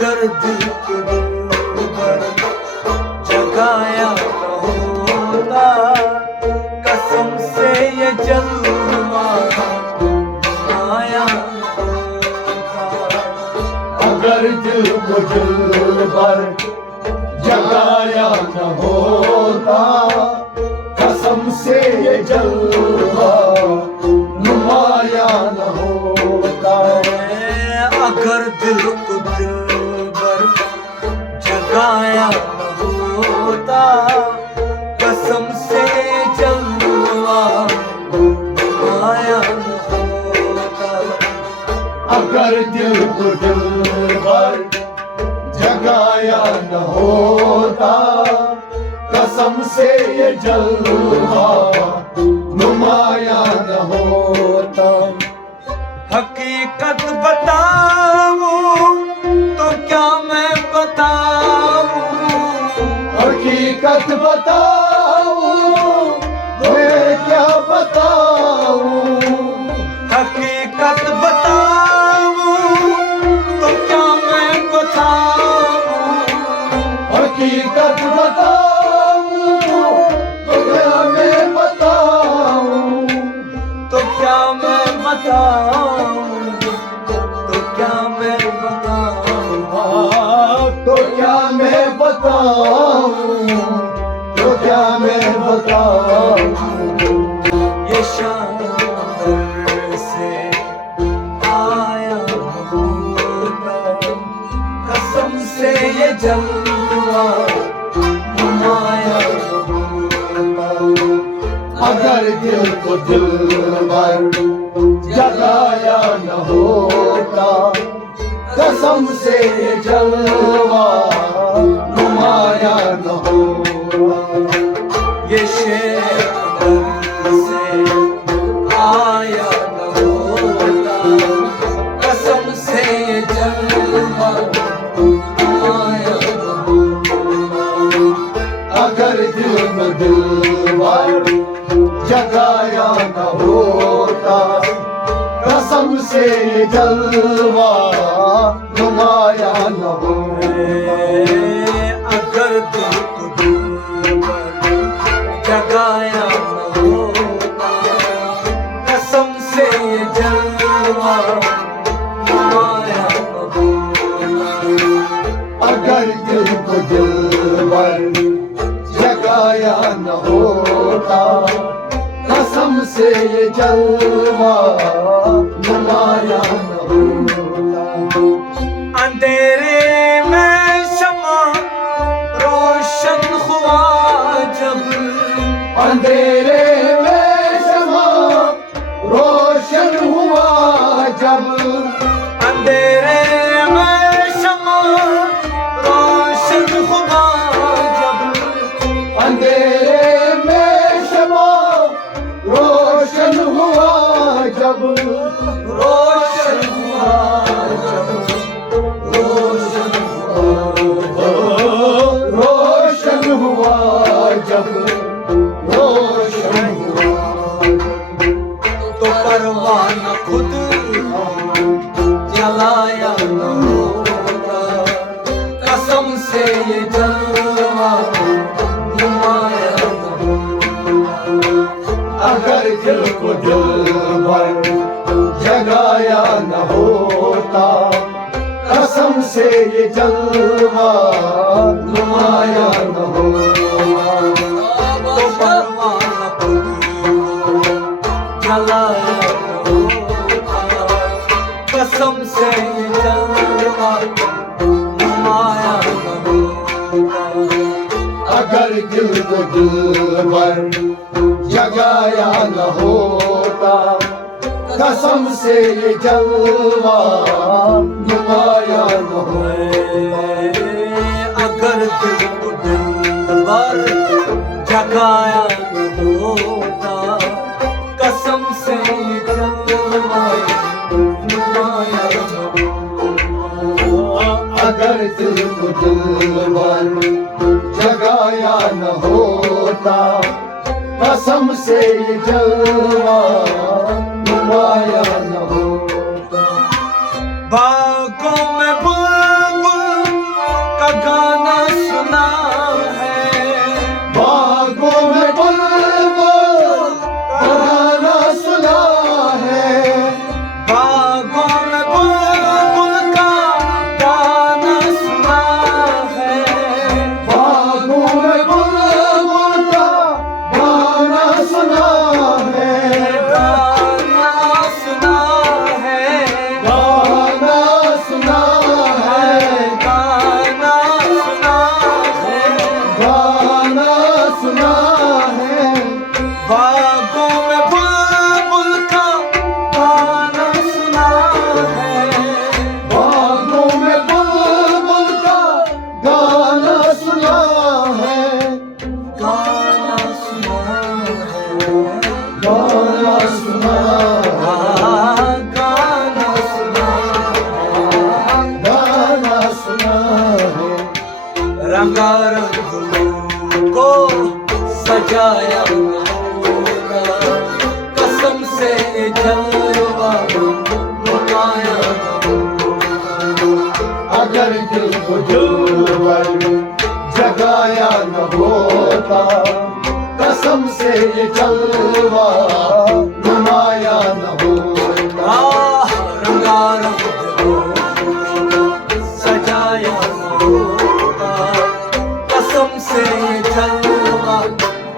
अगर दिल को दिलबर जगाया न होता, कसम से ये जलवा आया होता। अगर दिल को दिलबर जगाया न होता, कसम से ये जलवा नुमाया न होता। अगर दिल को दिलबर जगाया न होता, कसम से जलवा आया न होता। अगर दिल को दिलबर जगाया न होता, कसम से ये जलवा नुमाया न होता। हकीकत बताऊं तो क्या मैं बताऊं, हकीकत बताऊं मैं क्या बताऊं, हकीकत बताऊं तो क्या मैं बताऊं, हकीकत बताऊं तो क्या मैं बताऊं, तो क्या मैं बताऊं, तो क्या मैं बताऊं, तो क्या मैं बताऊं, तो क्या मैं बताऊं। ये शाम से आया होता, कसम से ये जलवा नुमाया होता। अगर दिल को दिलबर जगाया न होता, कसम से ये जलवा नुमाया न होता। ये शेर से आया न होता, कसम से ये जलवा नुमाया न होता। अगर दिल में दिलबर जगाया न होता, कसम से ये जलवा नुमाया न होता। अगर दिल को दिलबर जगाया न होता, कसम से ये जलवा नुमाया न होता। अगर दिल को दिलबर जगाया न होता, कसम से ये जलवा नुमाया न होता। अंधेरे में शमा रोशन हुआ जब, अंधेरे में शमा रोशन हुआ जब, अंधेरे में शमा रोशन हुआ जब, अंधेरे में शमा रोशन हुआ जब, रोशन हुआ जब, रोशन रोशन हुआ जब, रोशन हुआ तो परवाना खुद जलाया न होता, कसम से ये जलवा नुमाया न होता। अगर दिल को दिलबर जगाया न होता, कसम से ये जलवा नुमाया न होता। तो परवाना खुद जलाया न होता, कसम से ये जलवा नुमाया न होता। अगर दिल को दिलबर जगाया न होता, कसम से ये जलवा नुमाया न होता। अगर दिल को दिलबर जगाया न होता, कसम से ये जलवा नुमाया न होता। अगर दिल को दिलबर जगाया न होता, कसम से ये जलवा नुमाया न होता। बागों में बुलबुल सुना है। रंगारंग फूलों को सजाया न होता, कसम से जलवा नुमाया न होता। अगर दिल को दिलबर जगाया न होता, कसम से ये जलवा नुमाया न होता। रंगारंग फूलों को सजाया न होता, कसम से जलवा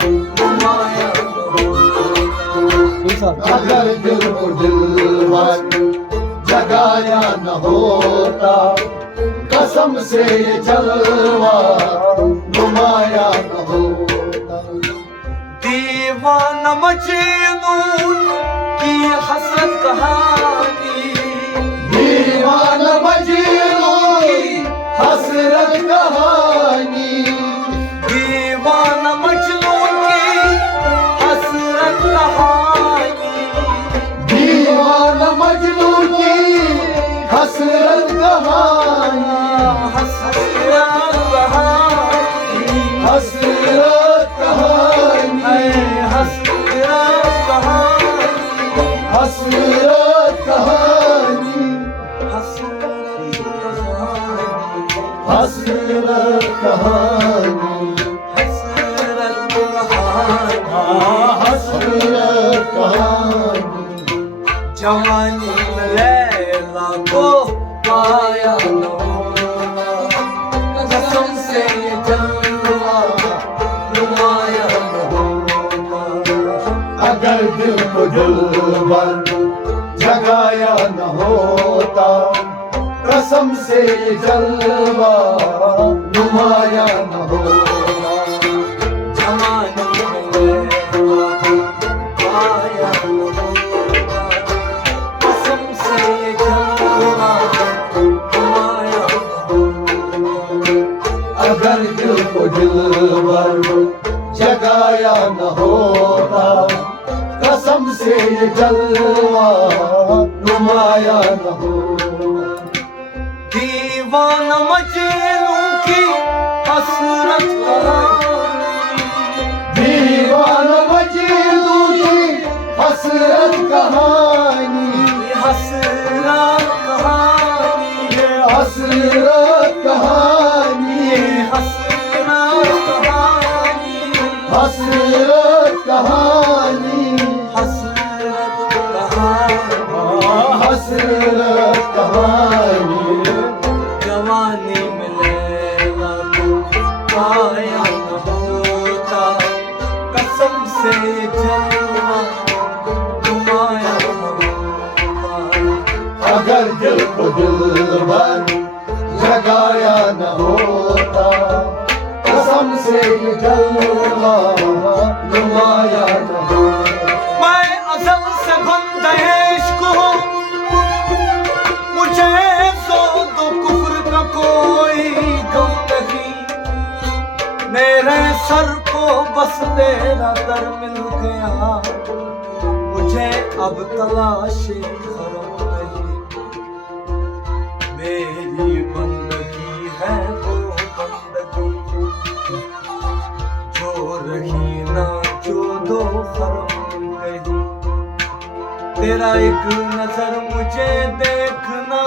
नुमाया न होता। अगर दिल को दिलबर जगाया न होता, कसम से ये जलवा नुमाया न होता। दीवाना मजनू की हसरत कहानी, दीवाना मजनू की हसरत कहानी, दीवाना मजनू की हसरत कहानी, दीवाना मजनू की हसरत कहानी, हसरत कहानी, हसरत कहानी, हसरत कहानी, हसरत कहानी, हसरत हसरत कहानी, कहानी, हसरत कहानी, हसरत कहानी। जवानी में लैला को पाया न होता, कसम से ये जलवा नुमाया न होता। अगर दिल को दिलबर जगाया न होता, कसम से ये जलवा नुमाया न होता। जवानी में लैला को पाया न होता, कसम से ये जलवा नुमाया न होता। अगर दिल को दिलबर जगाया न होता, कसम से ये जलवा नुमाया न होता। दीवाना मजनू की हसरत कहानी, दीवाना मजनू की हसरत कहानी, हसरत कहानी, हसरत कहानी, हसरत कहानी, हसरत कहानी, हसरत कहानी। हसरत कहानी। जवानी में लैला को पाया न होता, कसम से जलवा नुमाया न होता। अगर दिल को दिलबर जगाया न होता, कसम से ये जलवा नुमाया न होता। मैं अज़ल से बंदे इश्क हूँ, मुझे ज़ौक़ कुफ्र का कोई गम नहीं। मेरे सर को बस तेरा दर मिल गया, मुझे अब तलाशी खरम नहीं। मेरी बंदगी है वो बंदगी, जो रही ना जो दो खरम गई। तेरा एक नजर मुझे देखना,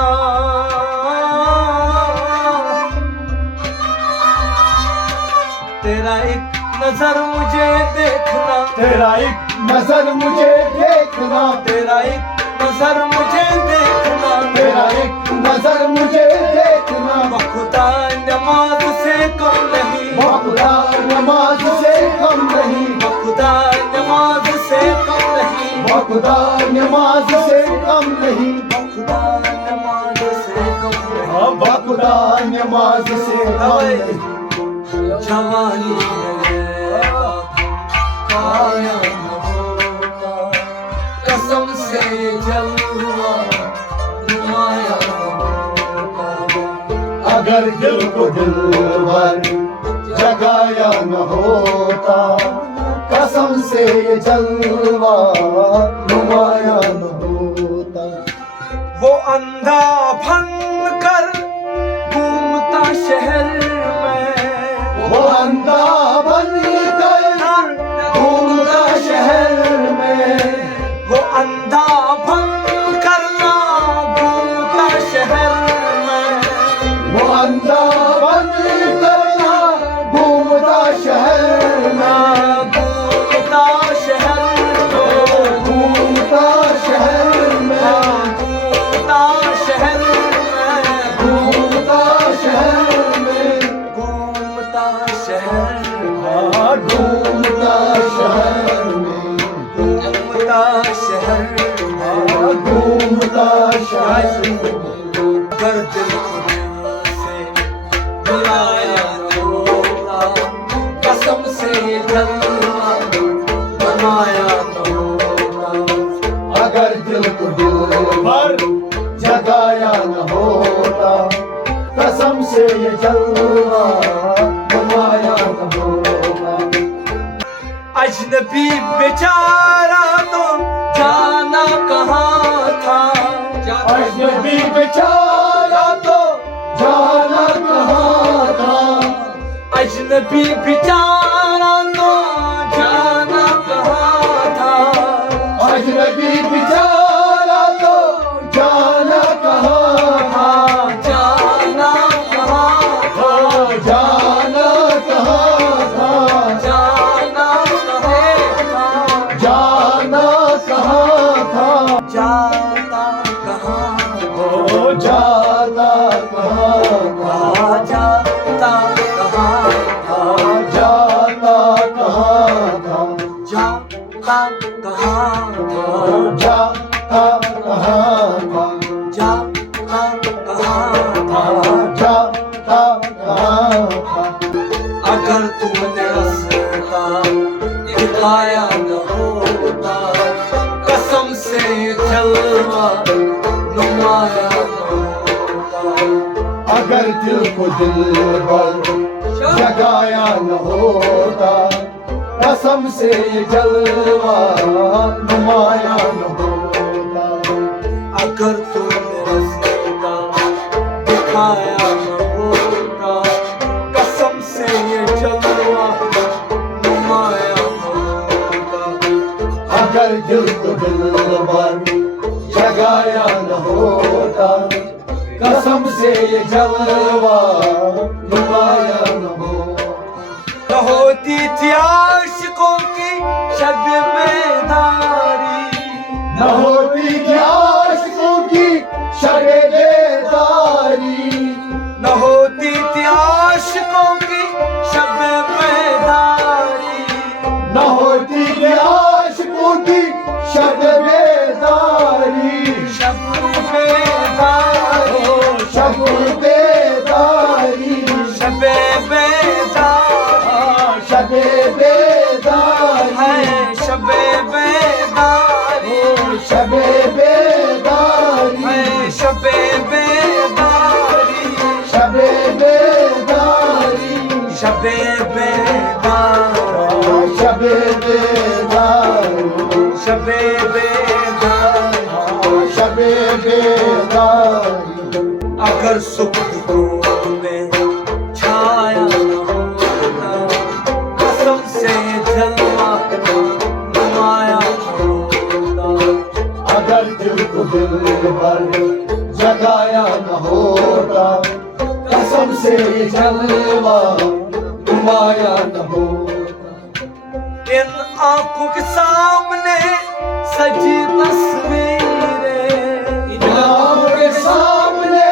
तेरा एक नजर मुझे देखना, तेरा एक नजर मुझे देखना, तेरा एक नजर मुझे देखना, तेरा एक नजर मुझे देखना। खुदा नमाज से कम नहीं, खुदा नमाज से कम नहीं, खुदा नमाज से कम नहीं, खुदा नमाज से कम नहीं, खुदा नमाज से कम नहीं। खुदा नमाज से कम नहीं। जवानी में पाया न होता, कसम से जलवा नुमाया न होता। अगर दिल को दिलबर जगाया न होता, कसम से ये जलवा नुमाया न होता। वो अंधा बन कर घूम शहर में, वो अंधा बनकर घूमता शहर में, वो अंधा बन करना घूमता शहर में, वो अंधा बनकर घूमता शहर में, घूमता शहर में, घूमता शहर में, घूमता शहर में, घूमता शहर में, घूमता शहर में, घूमता शहर में, घूमता शहर में, घूमता शहर में। कर दिल को से मिलाया न होता, कसम से ये जलवा बनाया न होता, अगर दिल को दिल भर जगाया न होता, कसम से ये जलवा बनाया न होता। अजनबी बेचारा तो जाना कहाँ था, अजनबी बेचारा तो जाना कहाँ था, अजनबी बेचारा तो जाना कहाँ था, अजनबी बेचारा तो जाना कहाँ था, जाना कहाँ था, जाना कहाँ था, जाना कहाँ था, जाना कहाँ था, जाता कहाँ ओ जाना कहाँ था, जाता कहाँ था, जाना कहाँ था, जाता कहाँ था, जाता कहाँ था, जाता कहाँ था, जाता कहाँ था। अगर तुमने रास्ता दिखाया न होता, कसम से जलवा नुमाया न होता, अगर दिल को दिल भर जगाया न होता, कसम से ये जलवा नुमाया न होता। अगर तुमने रास्ता दिखाया न होता, कसम से ये जलवा नुमाया न होता, अगर दिल को दिल भर जगाया न होता, कसम से ये जलवा नुमाया न होता। न होती थी आशिकों की शब बेदारी, न होती थी आशिकों की शब बेदारी, न होती थी आशिकों की शब बेदारी, न होती थी आशिकों की शब बेदारी, शब बेदारी, शब बेदारी, शब बेदारी, शब बेदारी, है शब बेदारी, शब बेदारी, है शब बेदारी, शब बेदारी, शब बेदारी, शब बेदारी, शब बेदारी, शब बेदारी। अगर सुख दुखों में छाया न होता, कसम से जलवा नुमाया न होता, अगर दिल को दिल भर जगाया न होता, कसम से ये जलवा नुमाया न होता। इन आंखों के सामने सजी तस्वीरें, इन आँखों के सामने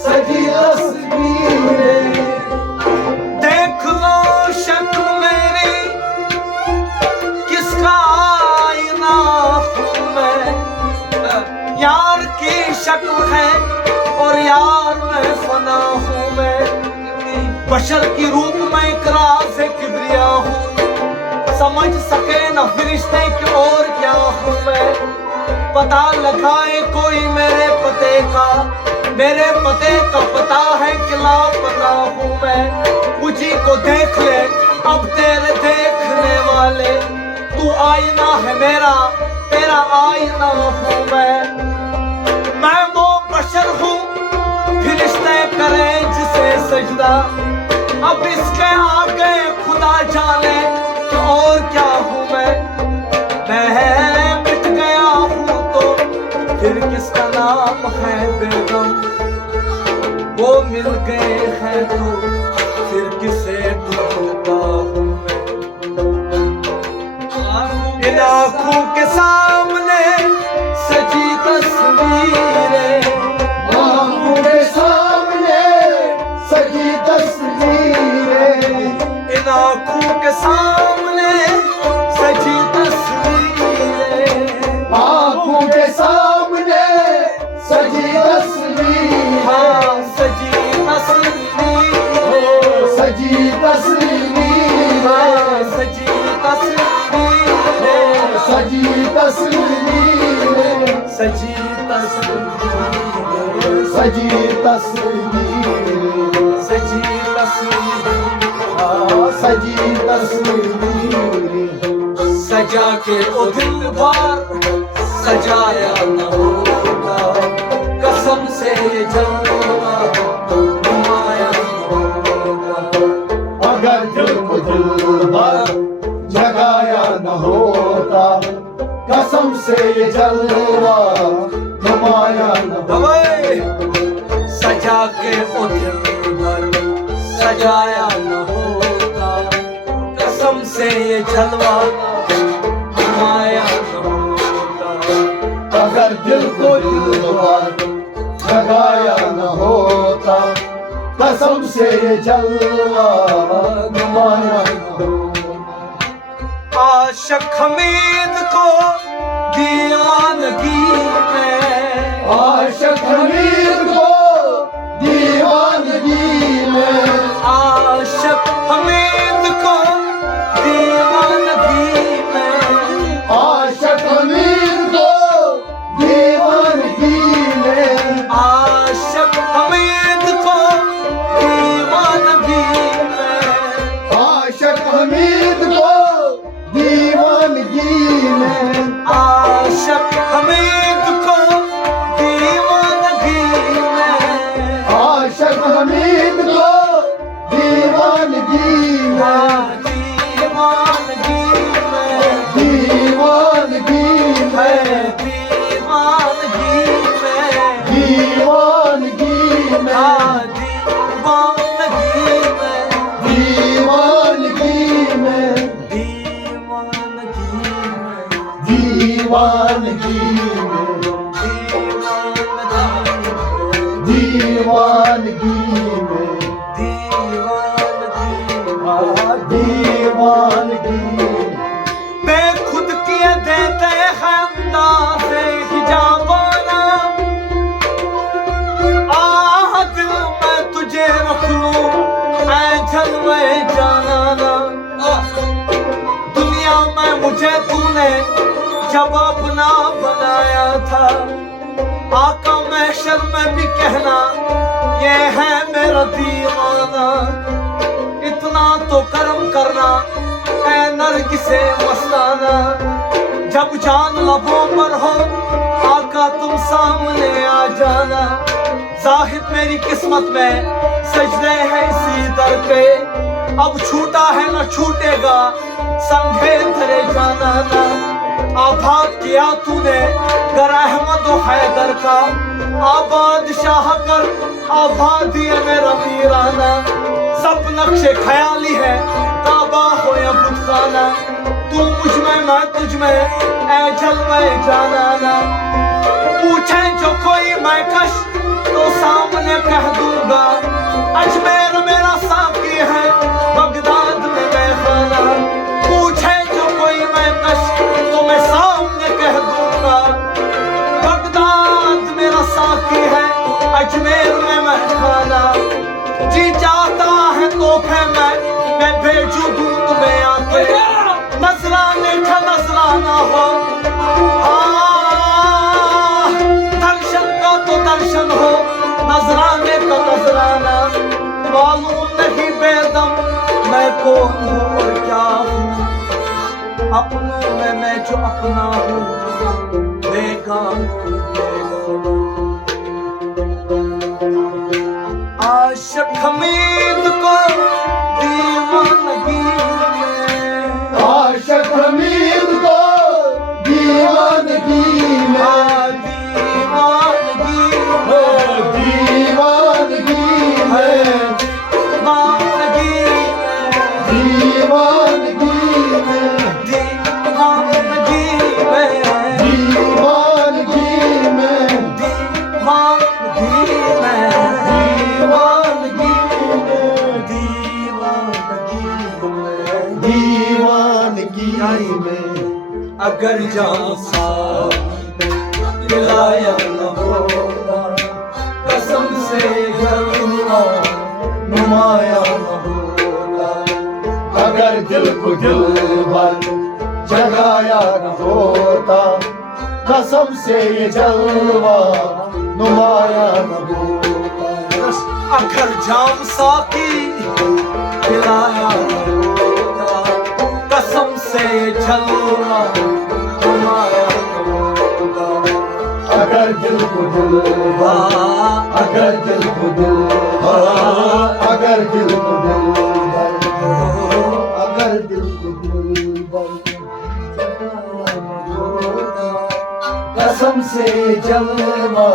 सजी तस्वीरें, देख लो शक्ल मेरी किसका आईना हूँ मैं, यार की शक्ल है और यार मैं फना हूँ मैं, बशर की रूप में एक राज़ किबरिया हूँ, समझ सके न फरिश्ते की और क्या हूँ मैं, पता लगाए कोई मेरे पते का, मेरे पते का पता है कि लापता हूँ मैं, मुझी को देख ले अब तेरे देखने वाले, तू आईना है मेरा तेरा आईना हूँ मैं वो बशर हूँ फरिश्ते करें जिसे होगा। अब इसके आगे खुदा जाने कि और क्या हूँ मैं मिट गया हूँ तो फिर किसका नाम है बेगम। वो मिल गए हैं तो फिर किसे ढूंढता हूँ मैं। इन आँखों के सामने सजी तस्वीरें, आँखों के सामने सजी तस्वीरें, इन आँखों के सामने सजी तस्वीरें, आँखों के सामने सजी तस्वीरें, हाँ सजी तस्वीरें, सजी तस्वीरें, हाँ सजी तस्वीरें, सजी तस्वीरें, सजी तस्वीरें, सजी तस्वीरें, सजी तस्वीरें, सजी तस्वीरें, सजा के ओ दिल भर सजाया न होगा, कसम से ये जलवा नुमाया न होगा। अगर दिल को दिल भर जगाया न होता, कसम से ये जलवा नुमाया न होता। अबे सजा के ओ दिल भर सजाया न होगा, कसम से ये जलवा नुमाया न होगा। अगर दिल को दिल भर जगाया न होता, कसम से ये जलवा नुमाया न होता। आशिक हमीद को दीवानगी में, आशिक हमीद को दीवानगी में, आशिक हमीद को दीवानगी में, आशिक हमीद को दीवानगी में, आशिक हमीद को दीवानगी में, आशिक हमीद को दीवानगी में, आशिक हमीद को दीवानगी में, आशिक हमीद को दीवानगी में, हाँ दीवानगी में, दीवानगी है में, दीवानगी में, दीवानगी में, हाँ दीवानगी में, दीवानगी में, दीवानगी में, दीवानगी में, दीवानगी में, दीवानगी में। बेखुद किए देते हैं अंदाज़े हिजाबाना, आह दिल मैं तुझे रख लूं ऐ जलवे जानाना। दुनिया में मुझे तूने जब अपना बनाया था, आका महशर में भी कहना ये है मेरा दीवाना। इतना तो कर्म करना ऐ नरगिसे मस्ताना, जब जान लबों पर हो आका तुम सामने आ जाना। जाहिद मेरी किस्मत में सजदे हैं इसी दर पे, अब छूटा है न छूटेगा संगे धरे जाना ना। आबाद किया तूने गर अहमद व हैदर का, आबाद शाह कर आबादी है मेरा वीराना। सब नक्शे ख्याली है काबा हो या बुतखाना, तू मुझ में मैं तुझ में ऐ जलवे जानाना। पूछे जो कोई मैं कश तो सामने कह दूंगा, अजमेर मेरा साकी है बगदाद में मैं खाना। पूछे जो कोई मैं कश तो मैं सामने कह दूंगा, बगदाद मेरा साकी है अजमेर में मैं खाना। जी चाहता है तोहफे मैं भेजू दूं तुम्हें आके, नजराने का नजराना हो, दर्शन का तो दर्शन हो, नजराने का नजराना। मालूम नहीं बेदम मैं कौन हूँ और क्या हूँ, अपनों में मैं जो अपना हूँ बेगान हूँ बेगाना। आशिक हमीद को दीवानगी में, आशिक हमीद को दीवानगी में, दीवानगी दीवानगी में, दीवानगी दीवानगी में, दीवानगी में। अगर जाम सा मिलाया न होता, कसम से जलवा नुमाया न होता, अगर दिल को दिल भर जगाया न होता, कसम से ये जलवा नुमाया न होता। अगर जाम साकी पिलाया न होता, कसम से जलवा नुमाया न होता, अगर दिल को दिल भर, अगर दिल को दिल भर, अगर दिल को दिल भर, अगर दिल को दिल भर, कसम से जलवा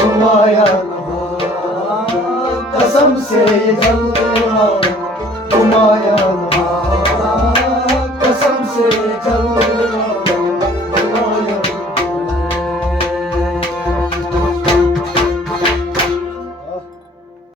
नुमाया न होता, कसम से जलवा नुमाया न होता, कसम से जलवा